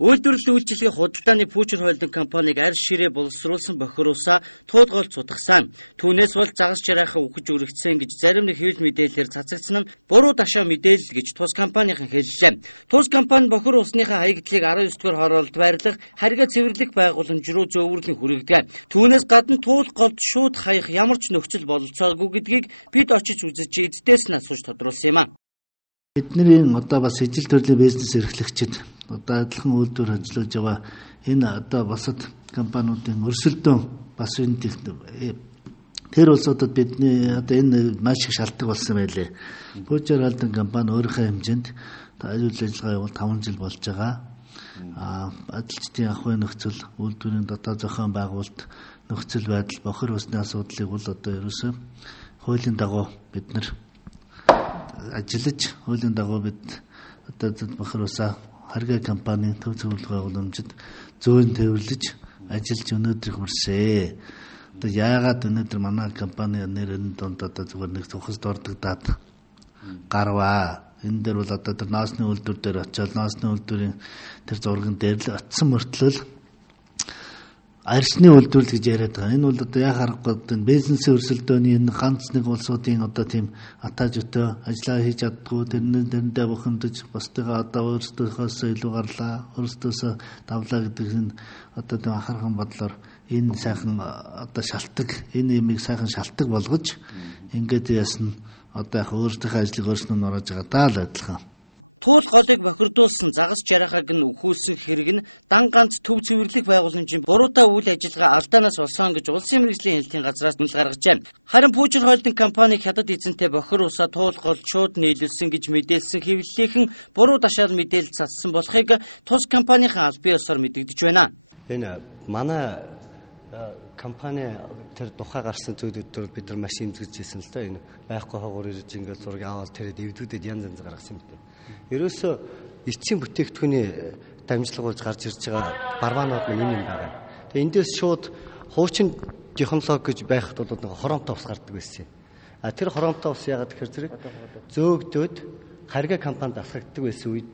Үйлдвэрлэлийн үйлчилгээ худалдааны Пүүчер холдинг компанийг арьс ширээ боловсруулсан бохируусаа туулгоол цутгасан. Түүнээс бол загас жараахан үхэж өргөцсөн гэж зарим нэг хэвлэл мэдээлэлээр цацагдсан нь буруу ташаа мэдээлэл гэж тус компанийн хэллээ. Тус компани бохир усныхаа хаягдлыг 19-р хороолд байрлах харьгаа цэвэрлэх байгууламж руу зөөвөрлөн хүргэдэг. Түүнээс гадна туулголд шууд хаях ямар ч нөхцөл бололцоогүй гэдгийг бид очиж үзэж эздээс нь асууж тодруулсан юм а. Бидний одоо бас ижил төрлийн бизнес эрхлэгчид одоо адилхан үйлдвэр ажиллаж байгаа энэ одоо бусад компаниудын өрсөлдөөн бас энэ тэр улсуудад бидний одоо энэ маш их шалтгаан болсон байлээ. Пүүчер холдинг компани өөрийнхөө хэмжээнд аюул ажиллагаа явуул 5 жил болж байгаа. Ажилчдын ахуйн нөхцөл, үйлдвэрийн дотоод зохион байгуулалт нөхцөл байдал, бохир усны асуудлыг бол одоо ерөөсөө хуулийн дагуу бид нар ажиллаж хуулийн дагуу бид одоо бохир усаа харьгаа компанийн төв зөвлөгөө байгууламжид зөөн төвөрлөж ажиллаж өнөөдөр хүрсэ. Одоо яагаад өнөөдөр манай компани нэрэн донд одоо зүгээр нэг цухас дордогдаад гарваа. Энэ дээр бол одоо тэр ноосны үйлдвэр дээр очиод ноосны үйлдвэрийн тэр зурган дээр л очисон мөртлөө арьсны үйлдвэрлэл гэж яриад байгаа. Энэ бол одоо яа харахгүй бизнесийн өрсөлдөөний энэ ганц нэг улсуудын одоо тийм атаж өтөө ажиллаа хийж чаддгүй тэрэндээ бухимдаж бусдыгаа одоо өөрсдөөсөө илүү гарлаа, өөрсдөөсөө давлаа гэдэг энэ одоо тийм анхаархан бодлоор энэ сайхан одоо шалтгаан энэ юмыг сайхан шалтгаан болгож ингээд ясна одоо яг өөрсдийнхөө ажлыг өөрснөө нурааж байгаа даа л адилхан. Туул голыг бохирдуулсан загас жарахаг нь өхүүлсэн хэрэг нь дан ганц төв цэвэрлэх байгууламжийн буруутай үйл ажиллагаа алдаанаас болсон гэж улсын мэргэжлийн хэлтийн газраас үнэл гаргажээ. Харин Пүүчер холдинг компанийг хятад эзэнтэй бохир усаа туул гол шууд нийлүүлсэн гэж мэдээлсэн хэвлэлийнхэн буруу ташаал мэдээлэл цацсан болохыг тус компанийн албан ёсоор мэдэгдэж байна. Энэ манай компани тэр тухай гарсан зүйлүүд бид нар маш имзэгж ирсэн л да. Энэ байхгүй хогоор ирж ингээд зураг аваад тэрэд эвдүүдэд янз янз гаргасан юм дээ. Ерөөсөө эцсийн бүтээгдэхүүний дамжлагуулж гарч ирж байгаа барваанууд нь энэ юм байна. Тэгээ эндээс шууд хуучин технологи гэж байхад бол нэг хоромтой ус гардаг байсан юм. Тэр хоромтой ус яагаад гэхээр зэрэг зөөгдөөд харьгаа компанид асгагддаг байсан үед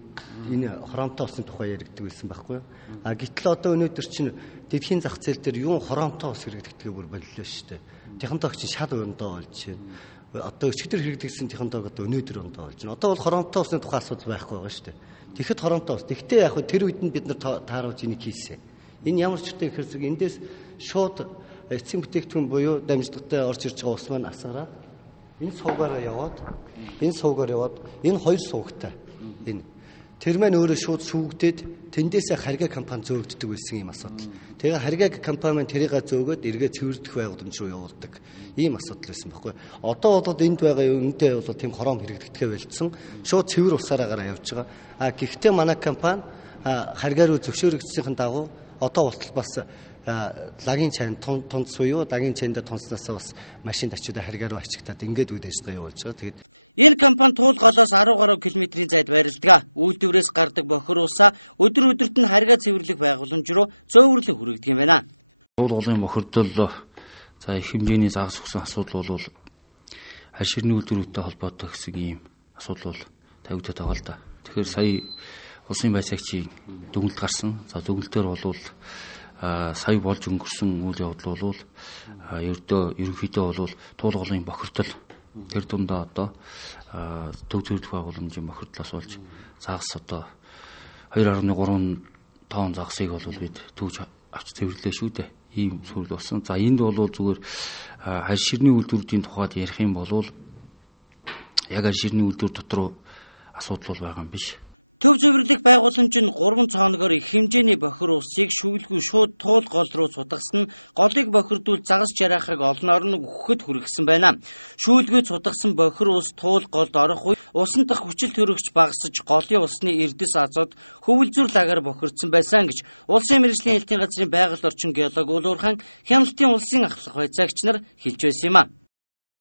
энэ хоромтой усны тухай яригддаг байсан байхгүй юу? Гэтэл одоо өнөөдөр чинь дэлхийн зах зээл дээр юу хоромтой ус хэрэгдэгдгээ бүр боллоо шүү дээ. Технологи чинь шал өрөндөө болж байна. Одоо өчигдөр хэрэгдэгсэн технологи одоо өнөөдөр өндөө болж байна. Одоо бол хоромтой усны тухай асуудал байхгүй байгаа шүү дээ. Тэгэхэд хоромтой ус. Тэгтээ яг тэр үед нь бид нар тааруулж энийг хийсэн. Энэ ямар ч үтэй гэхээр зэрэг эндээс шууд эцсийн бүтээгдэхүүн буюу дамжлагтай орж ирж байгаа ус маань асгараад энэ суугаараа яваад энэ хоёр суугтай энэ тэр маань өөрөө шууд сүүгдээд тэндээсээ харьгаа компани зөөгддөг байсан юм асуудал. Тэгээ харьгаа компани маань тэрийгээ зөөгөөд эргээ цэвэрлэх байгууламж руу явуулдаг ийм асуудал байсан байхгүй. Одоо бол энд байгаа үнэндээ бол тийм хором хэрэгдэгдэхээ байлцсан шууд цэвэр усаараа явж байгаа. Гэхдээ манай компани харьгаа руу зөвшөөрөгдсөхийн дагуу одоо болтол бас лагийн чанд тунц буюу лагийн чанд тунцнаас бас машинд очиод харьгаа руу ачигтаад ингээд үйл ажиллагаа явуулж байгаа. Тэгээд энэ компани туул голоос 10 гаруй километрийн зайд байрладаг. Үйлдвэрээс гардаг бохир усаа өдөр өдөрт нь харьгаа цэвэрлэх байгууламж руу зөөвөрлөн хүргэдэг юм байна. Туул голын бохирдол за их хэмжээний загас өгсөн асуудал бол аль ширний үйлдвэрүүдтэй холбоотой гэсэн ийм асуудал бол тавигдаад байгаа л да. Тэгэхээр сая улсын байцаагчийн дүгнэлт гарсан. За дүгнэлтээр бол сая болж өнгөрсөн үйл явдал бол ерөнхийдөө бол туул голын бохирдол тэр дундаа одоо төв зөвлөх байгууламжийн бохирдлоос болж загас одоо 2.3 тонн загсыг бол бид төвж авч цэвэрлээ шүү дээ. Ийм сүрэл болсон. За энд бол зүгээр аль ширний үйлдвэрүүдийн тухайд ярих юм бол яг аль ширний үйлдвэр дотор асуудал бол байгаа юм биш. Төв зөвөрлөх байгууламж нь 3 цаангаар их хэмжээний бохир усыг шүглгүй шууд туул гол руу цутгасан голыг бохирдуул загас жарахаг олон орн өгөхөд хүргэсэн байна. Шүүлгүй цутгасан бохир ус туул голд орох үе усан дахь хүчил төрөгч багасж голын усны эрдэс азот хөвөлзүр лагаар бохирдсан байсан гэж улсын мэргэжлийн хэлтийн газрын байгаль орчин геолог Улуурхан Хяналтын улсын ахлах байцаагч нар хэлж байсан юм а.